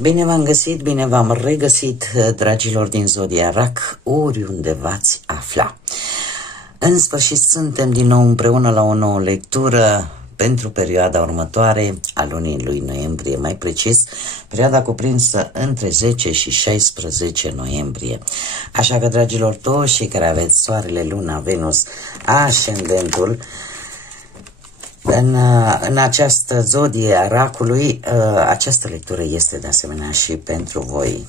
Bine v-am găsit, bine v-am regăsit, dragilor din Zodia RAC, oriunde v-ați afla. În sfârșit suntem din nou împreună la o nouă lectură pentru perioada următoare a lunii lui noiembrie, mai precis, perioada cuprinsă între 10 și 16 noiembrie. Așa că, dragilor, toți cei care aveți Soarele, Luna, Venus, Ascendentul, în această zodie a racului, această lectură este de asemenea și pentru voi.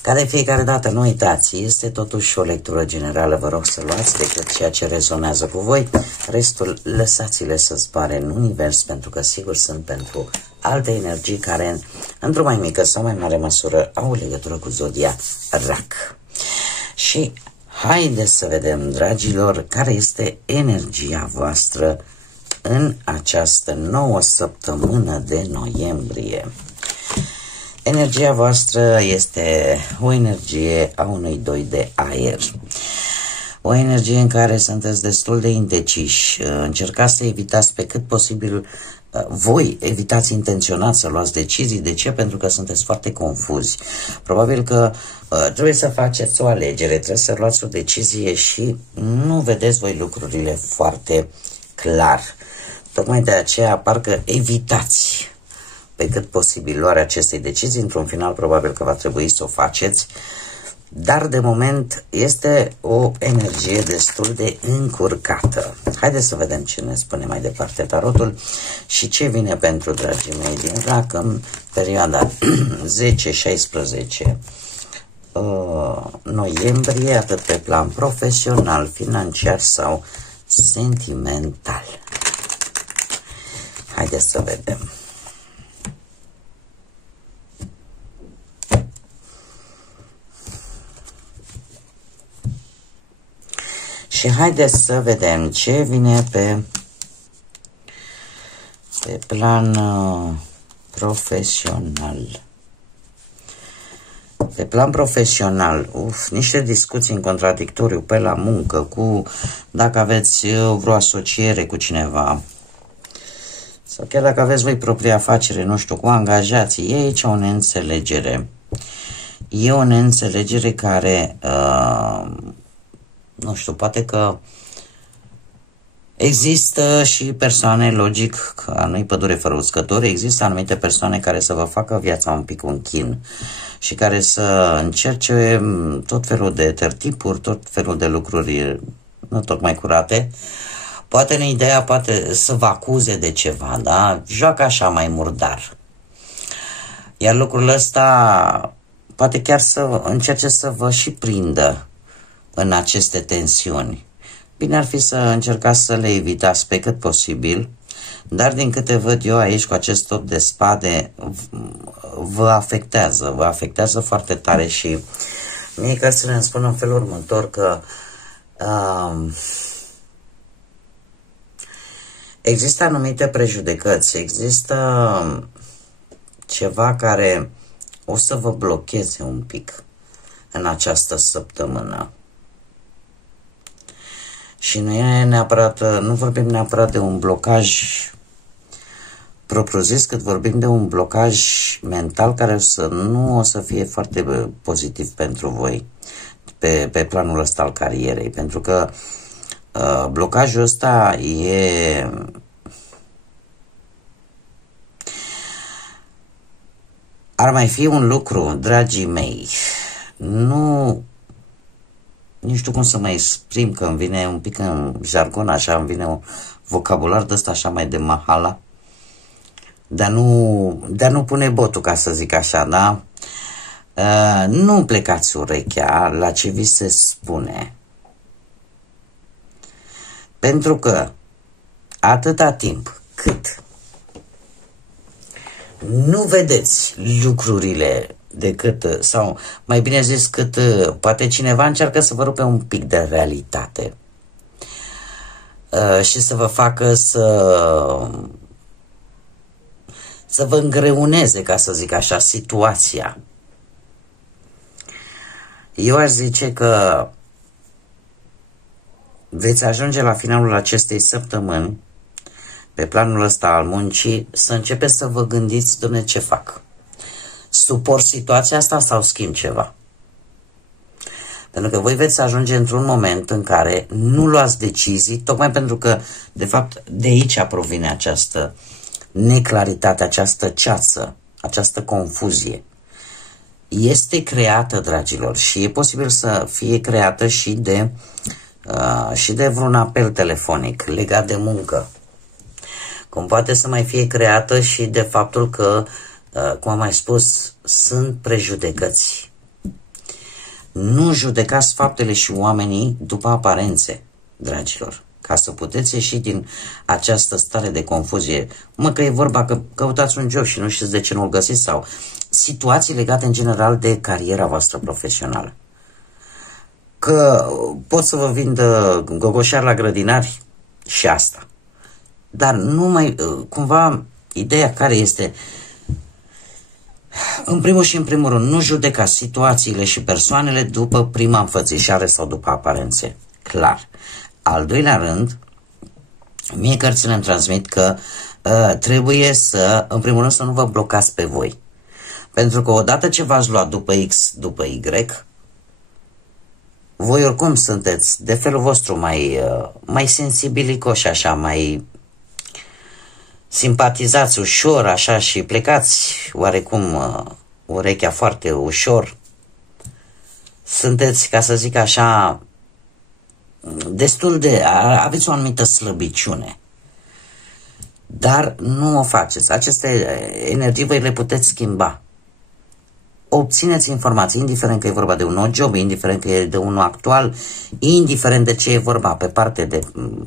Ca de fiecare dată, nu uitați, este totuși o lectură generală, vă rog să luați decât ceea ce rezonează cu voi, restul lăsați-le să zboare în univers, pentru că sigur sunt pentru alte energii care, într-o mai mică sau mai mare măsură, au legătură cu zodia RAC. Și haideți să vedem, dragilor, care este energia voastră în această nouă săptămână de noiembrie. Energia voastră este o energie a unui doi de aer. O energie în care sunteți destul de indeciși. Încercați să evitați pe cât posibil, voi evitați intenționat să luați decizii. De ce? Pentru că sunteți foarte confuzi. Probabil că trebuie să faceți o alegere, trebuie să luați o decizie și nu vedeți voi lucrurile foarte clar. Tocmai de aceea parcă evitați pe cât posibil luarea acestei decizii. Într-un final probabil că va trebui să o faceți, dar de moment este o energie destul de încurcată. Haideți să vedem ce ne spune mai departe tarotul și ce vine pentru dragii mei din RAC în perioada 10-16 noiembrie, atât pe plan profesional, financiar sau sentimental. Haideți să vedem. Și haideți să vedem ce vine pe plan profesional. Pe plan profesional, niște discuții în contradictoriu pe la muncă, dacă aveți vreo asociere cu cineva, sau chiar dacă aveți voi propria afacere, nu știu, cu angajații, e aici o neînțelegere. E o neînțelegere care, nu știu, poate că există și persoane, logic, că nu-i pădure fără uscători, există anumite persoane care să vă facă viața un pic un chin și care să încerce tot felul de tertipuri, tot felul de lucruri nu tocmai curate. Poate în ideea, poate să vă acuze de ceva, da? Joacă așa mai murdar. Iar lucrul ăsta poate chiar să încerce să vă și prindă în aceste tensiuni. Bine ar fi să încercați să le evitați pe cât posibil, dar din câte văd eu aici cu acest tot de spade, vă afectează foarte tare și mie cărțile îmi spun în felul următor că există anumite prejudecăți, există ceva care o să vă blocheze un pic în această săptămână. Și nu vorbim neapărat de un blocaj propriu-zis, cât vorbim de un blocaj mental care nu o să fie foarte pozitiv pentru voi pe planul ăsta al carierei, pentru că blocajul ăsta ar mai fi un lucru, dragii mei, nu știu cum să mă exprim, că îmi vine un pic în jargon, așa, îmi vine un vocabular de ăsta așa mai de mahala, dar nu pune botul, ca să zic așa, da? Nu plecați urechea la ce vi se spune. Pentru că atâta timp cât nu vedeți lucrurile decât, sau mai bine zis, cât poate cineva încearcă să vă rupe un pic de realitate și să vă facă să vă îngreuneze, ca să zic așa, situația. Eu aș zice că veți ajunge la finalul acestei săptămâni, pe planul ăsta al muncii, să începeți să vă gândiți, dom'le, ce fac? suport situația asta sau schimb ceva. Pentru că voi veți ajunge într-un moment în care nu luați decizii, tocmai pentru că, de fapt, de aici provine această neclaritate, această ceață, această confuzie. Este creată, dragilor, și e posibil să fie creată și de vreun apel telefonic legat de muncă. Cum poate să mai fie creată și de faptul că, cum am mai spus, sunt prejudecăți. Nu judecați faptele și oamenii după aparențe, dragilor, ca să puteți ieși din această stare de confuzie. Mă, că e vorba că căutați un job și nu știți de ce nu-l găsiți, sau situații legate în general de cariera voastră profesională. Că pot să vă vindă gogoșar la grădinari și asta. Dar nu mai, cumva, ideea care este, în primul și în primul rând, nu judeca situațiile și persoanele după prima înfățișare sau după aparențe. Clar. Al doilea rând, mie cărțile îmi transmit că trebuie să, în primul rând, să nu vă blocați pe voi. Pentru că odată ce v-ați luat după X, după Y, voi oricum sunteți de felul vostru mai sensibilicoși, așa, mai simpatizați ușor, așa, și plecați oarecum urechea foarte ușor. Sunteți, ca să zic așa, destul de, aveți o anumită slăbiciune. Dar nu o faceți. Aceste energii voi le puteți schimba. Obțineți informații, indiferent că e vorba de un nou job, indiferent că e de unul actual, indiferent de ce e vorba pe parte de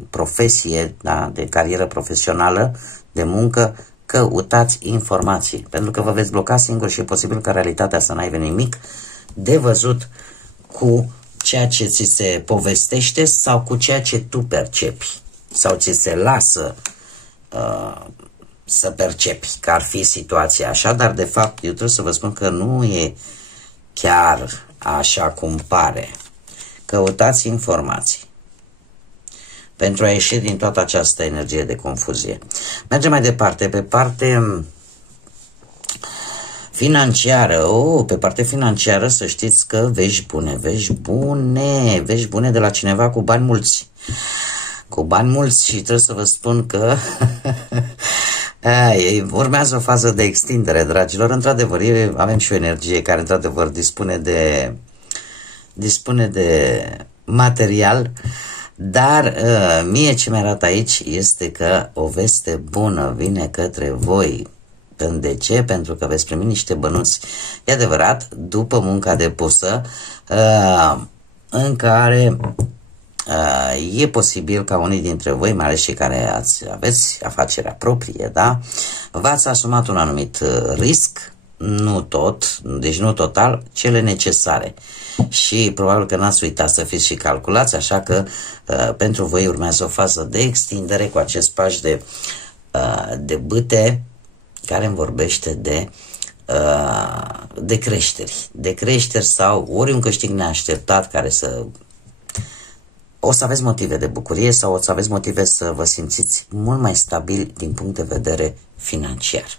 profesie, da, de carieră profesională, de muncă, căutați informații. Pentru că vă veți bloca singur și e posibil ca realitatea să n-aibă nimic de văzut cu ceea ce ți se povestește sau cu ceea ce tu percepi sau ți se lasă să percepi că ar fi situația așa, dar de fapt eu trebuie să vă spun că nu e chiar așa cum pare. Căutați informații pentru a ieși din toată această energie de confuzie. Mergem mai departe, pe parte financiară. Pe parte financiară să știți că vești bune de la cineva cu bani mulți. Cu bani mulți, și trebuie să vă spun că urmează o fază de extindere, dragilor. Într-adevăr, avem și o energie care, într-adevăr, dispune de material, dar mie ce mi-arată aici este că o veste bună vine către voi. De ce? Pentru că veți primi niște bănuți, e adevărat, după munca depusă, în care e posibil ca unii dintre voi, mai ales cei care aveți afacerea proprie, da? V-ați asumat un anumit risc, nu tot, deci nu total, cele necesare. Și probabil că n-ați uitat să fiți și calculați, așa că pentru voi urmează o fază de extindere cu acest paș de bâte care îmi vorbește de creșteri sau ori un câștig neașteptat care o să aveți motive de bucurie sau o să aveți motive să vă simțiți mult mai stabil din punct de vedere financiar.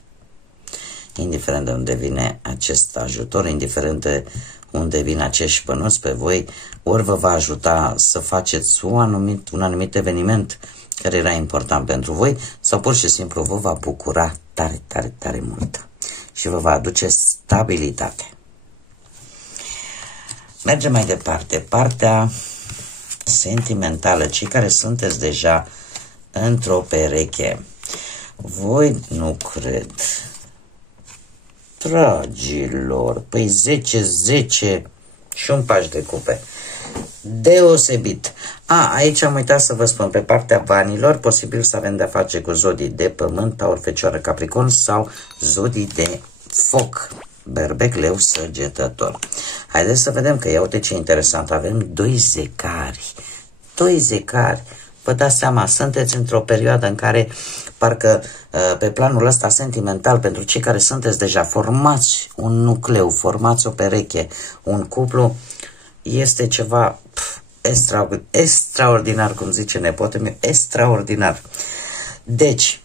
Indiferent de unde vine acest ajutor, indiferent de unde vin acești bănuți pe voi, ori vă va ajuta să faceți un anumit eveniment care era important pentru voi, sau pur și simplu vă va bucura tare, tare, tare mult și vă va aduce stabilitate. Mergem mai departe. Partea sentimentală, cei care sunteți deja într-o pereche. Voi nu cred. Dragilor, păi 10 și un paș de cupe. Deosebit. Aici am uitat să vă spun, pe partea banilor, posibil să avem de-a face cu zodii de pământ, Taur, Fecioară, Capricorn sau zodii de foc, Berbec, Leu, Săgetător. Haideți să vedem, că ia uite ce interesant, avem doi zecari. Vă dați seama, sunteți într-o perioadă în care parcă pe planul ăsta sentimental, pentru cei care sunteți deja, formați un nucleu, formați o pereche, un cuplu, este ceva extraordinar, cum zice nepotul meu, extraordinar. Deci,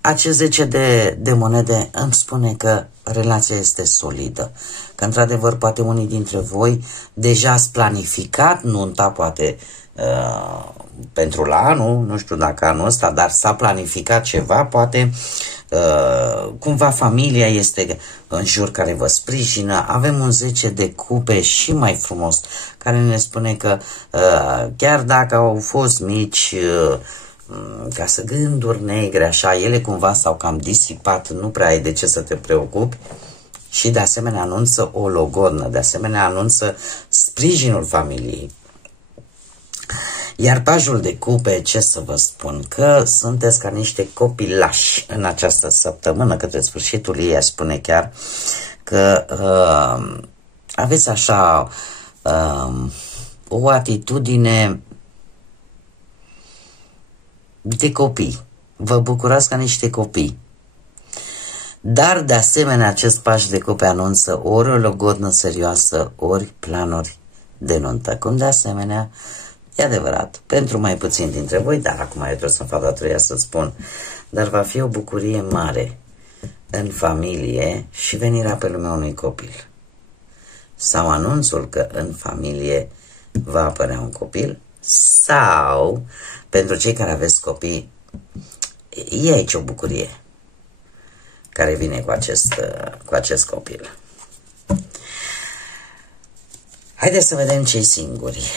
acest 10 de monede îmi spune că relația este solidă. Că într-adevăr poate unii dintre voi deja ați planificat nunta, poate pentru la anul, nu știu dacă anul ăsta, dar s-a planificat ceva, poate cumva familia este în jur care vă sprijină. Avem un 10 de cupe și mai frumos, care ne spune că chiar dacă au fost mici, ca să gânduri negre, așa, ele cumva s-au cam disipat, nu prea ai de ce să te preocupi. Și de asemenea anunță o logodnă, de asemenea anunță sprijinul familiei. Iar pajul de cupe, ce să vă spun, că sunteți ca niște copilași în această săptămână, către sfârșitul ei, spune chiar că aveți așa o atitudine de copii. Vă bucurați ca niște copii. Dar, de asemenea, acest paș de cupe anunță ori o logodnă serioasă, ori planuri de nuntă. Cum, de asemenea, e adevărat, pentru mai puțin dintre voi, dar acum eu trebuie să-mi fac datoria să spun, dar va fi o bucurie mare în familie și venirea pe lumea unui copil. Sau anunțul că în familie va apărea un copil, sau, pentru cei care aveți copii, e aici o bucurie care vine cu acest copil. Haideți să vedem cei singuri.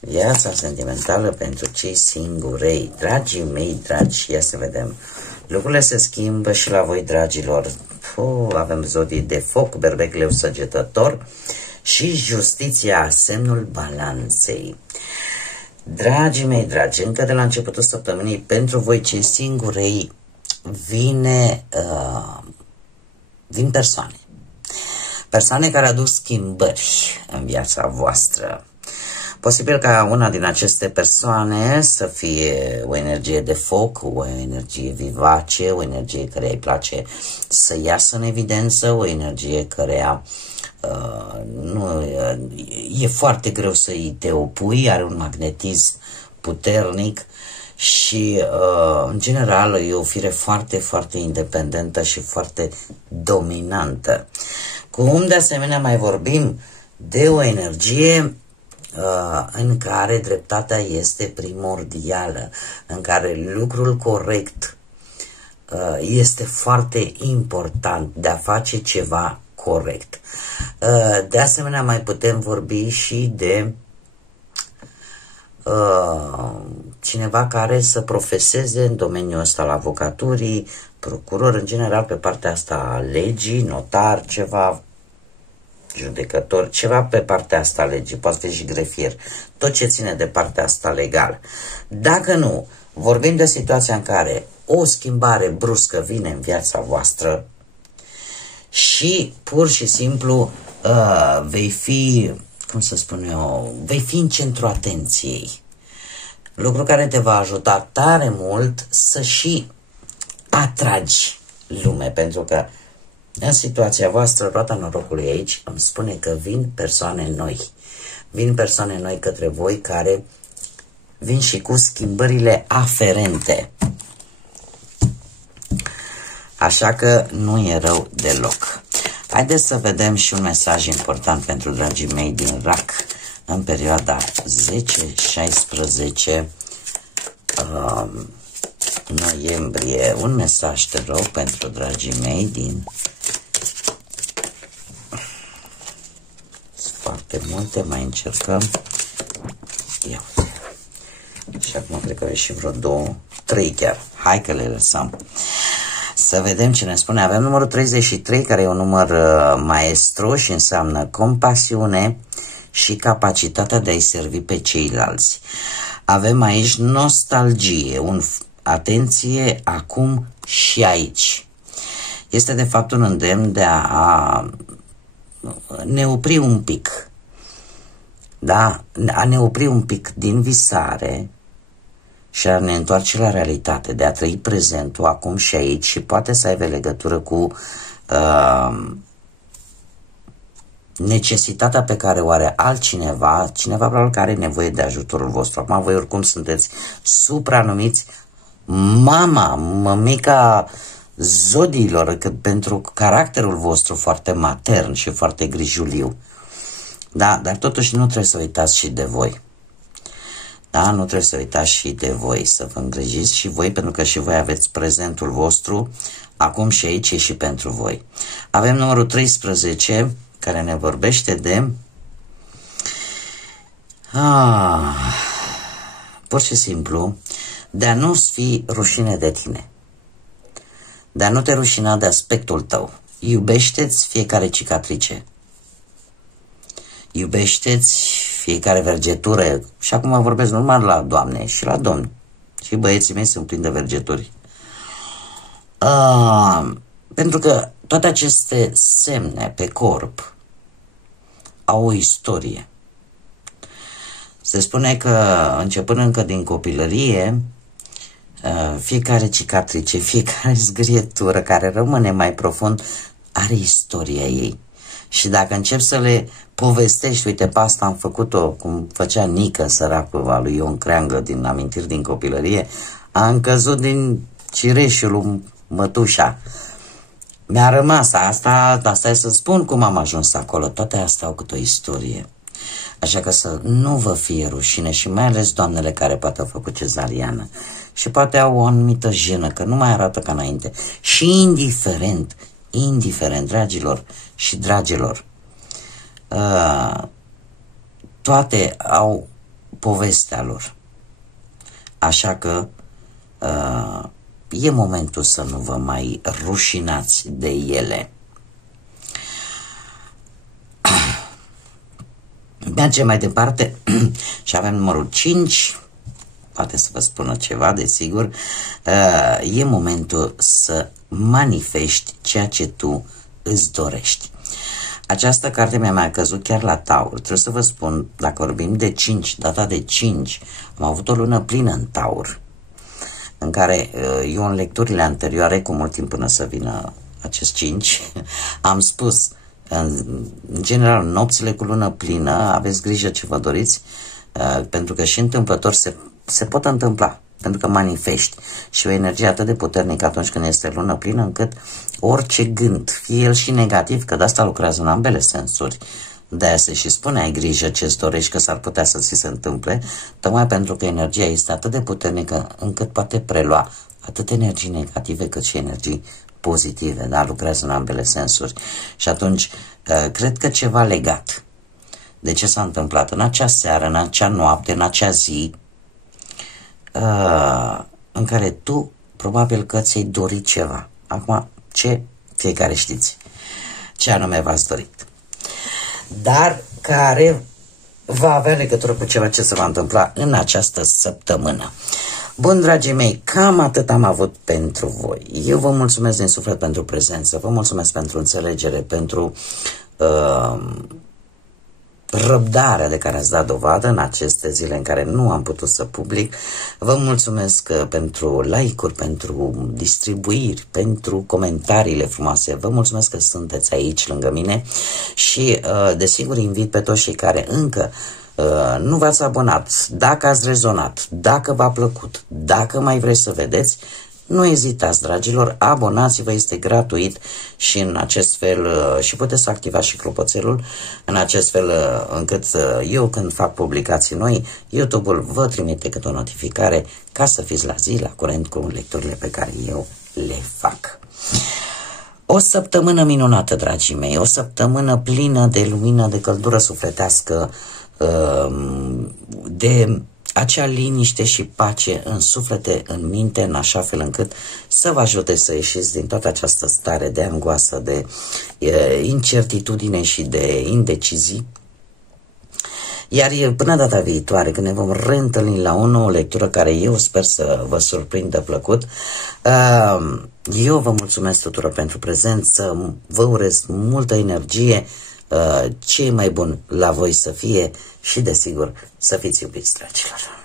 Viața sentimentală pentru cei singurei. Dragii mei dragi, ia să vedem. Lucrurile se schimbă și la voi, dragilor. Avem zodii de foc, berbec, leu, săgetător și justiția, semnul balanței. Dragii mei dragi, încă de la începutul săptămânii, pentru voi cei singurei, vin persoane. Persoane care aduc schimbări în viața voastră. Posibil ca una din aceste persoane să fie o energie de foc, o energie vivace, o energie care îi place să iasă în evidență, o energie care e foarte greu să-i te opui, are un magnetism puternic și, în general, e o fire foarte, foarte independentă și foarte dominantă. Cum, de asemenea, mai vorbim de o energie în care dreptatea este primordială, în care lucrul corect este foarte important, de a face ceva corect. De asemenea, mai putem vorbi și de cineva care să profeseze în domeniul ăsta al avocaturii, procuror, în general pe partea asta a legii, notar, ceva, judecător, ceva pe partea asta a legii, poate fi și grefier, tot ce ține de partea asta legală. Dacă nu, vorbim de situația în care o schimbare bruscă vine în viața voastră și pur și simplu vei fi, cum să spun eu, vei fi în centrul atenției. Lucru care te va ajuta tare mult să și atragi lume, pentru că în situația voastră, roata norocului aici îmi spune că vin persoane noi. Vin persoane noi către voi care vin și cu schimbările aferente. Așa că nu e rău deloc. Haideți să vedem și un mesaj important pentru dragii mei din RAC în perioada 10-16 noiembrie. Un mesaj, te rog, pentru dragii mei din... Foarte multe, mai încercăm. Ia uite. Și acum cred că au ieșit vreo 2, 3 chiar. Hai că le lăsăm. Să vedem ce ne spune. Avem numărul 33, care e un număr maestru și înseamnă compasiune și capacitatea de a-i servi pe ceilalți. Avem aici nostalgie, atenție acum și aici. Este de fapt un îndemn de a ne opri un pic. Da? A ne opri un pic din visare și a ne întoarce la realitate, de a trăi prezentul acum și aici și poate să aibă legătură cu necesitatea pe care o are cineva probabil care are nevoie de ajutorul vostru. Acum voi oricum sunteți supranumiți mama, mămica zodiilor, pentru caracterul vostru foarte matern și foarte grijuliu. Da, dar totuși nu trebuie să uitați și de voi. Da, nu trebuie să uitați și de voi, să vă îngrijiți și voi, pentru că și voi aveți prezentul vostru, acum și aici e și pentru voi. Avem numărul 13, care ne vorbește de... pur și simplu, de a nu-ți fi rușine de tine. De a nu te rușina de aspectul tău. Iubește-ți fiecare cicatrice. Iubește-ți fiecare vergetură. Și acum vorbesc normal la doamne și la domni. Și băieții mei sunt plini de vergeturi. Pentru că toate aceste semne pe corp au o istorie. Se spune că începând încă din copilărie, fiecare cicatrice, fiecare zgrietură care rămâne mai profund are istoria ei. Și dacă încep să le povestești, uite, pe asta am făcut-o, cum făcea Nică, săracul al lui Ion Creangă, din amintiri din copilărie, am căzut din cireșul mătușa. Mi-a rămas asta e să spun cum am ajuns acolo. Toate astea au câte o istorie. Așa că să nu vă fie rușine și mai ales doamnele care poate au făcut cezariană și poate au o anumită jenă, că nu mai arată ca înainte. Și indiferent, dragilor și dragilor, toate au povestea lor. Așa că e momentul să nu vă mai rușinați de ele. Mergem mai departe și avem numărul 5, poate să vă spună ceva, desigur. E momentul să manifesti ceea ce tu îți dorești. Această carte mi-a mai căzut chiar la Taur. Trebuie să vă spun, dacă vorbim de 5, data de 5, am avut o lună plină în Taur, în care eu în lecturile anterioare, cu mult timp până să vină acest 5, am spus, în general, nopțile cu lună plină, aveți grijă ce vă doriți, pentru că și întâmplător se pot întâmpla, pentru că manifesti și o energie atât de puternică atunci când este lună plină, încât orice gând, fie el și negativ, că de asta lucrează în ambele sensuri, de-aia se și spune, ai grijă ce-ți dorești, că s-ar putea să ți se întâmple, tocmai pentru că energia este atât de puternică încât poate prelua atât energii negative cât și energii pozitive, da? Lucrează în ambele sensuri. Și atunci, cred că ceva legat de ce s-a întâmplat în acea seară, în acea noapte, în acea zi, în care tu probabil că ți-ai dorit ceva. Acum, ce? Fiecare știți ce anume v-ați dorit. Dar care va avea legătură cu ceva ce se va întâmpla în această săptămână. Bun, dragii mei, cam atât am avut pentru voi. Eu vă mulțumesc din suflet pentru prezență, vă mulțumesc pentru înțelegere, pentru răbdarea de care ați dat dovadă în aceste zile în care nu am putut să public. Vă mulțumesc pentru like-uri, pentru distribuiri, pentru comentariile frumoase. Vă mulțumesc că sunteți aici lângă mine și desigur invit pe toți cei care încă nu v-ați abonat, dacă ați rezonat, dacă v-a plăcut, dacă mai vreți să vedeți, nu ezitați, dragilor, abonați-vă, este gratuit și în acest fel, și puteți să activați și clopoțelul, în acest fel încât eu când fac publicații noi, YouTube-ul vă trimite câte o notificare ca să fiți la zi, la curent cu lecturile pe care eu le fac. O săptămână minunată, dragii mei, o săptămână plină de lumină, de căldură sufletească, de acea liniște și pace în suflete, în minte, în așa fel încât să vă ajute să ieșiți din toată această stare de angoasă, de incertitudine și de indecizii. Iar până data viitoare, când ne vom reîntâlni la o nouă lectură care eu sper să vă surprindă plăcut, eu vă mulțumesc tuturor pentru prezență, vă urez multă energie, ce e mai bun la voi să fie și, desigur, să fiți iubiți, dragilor.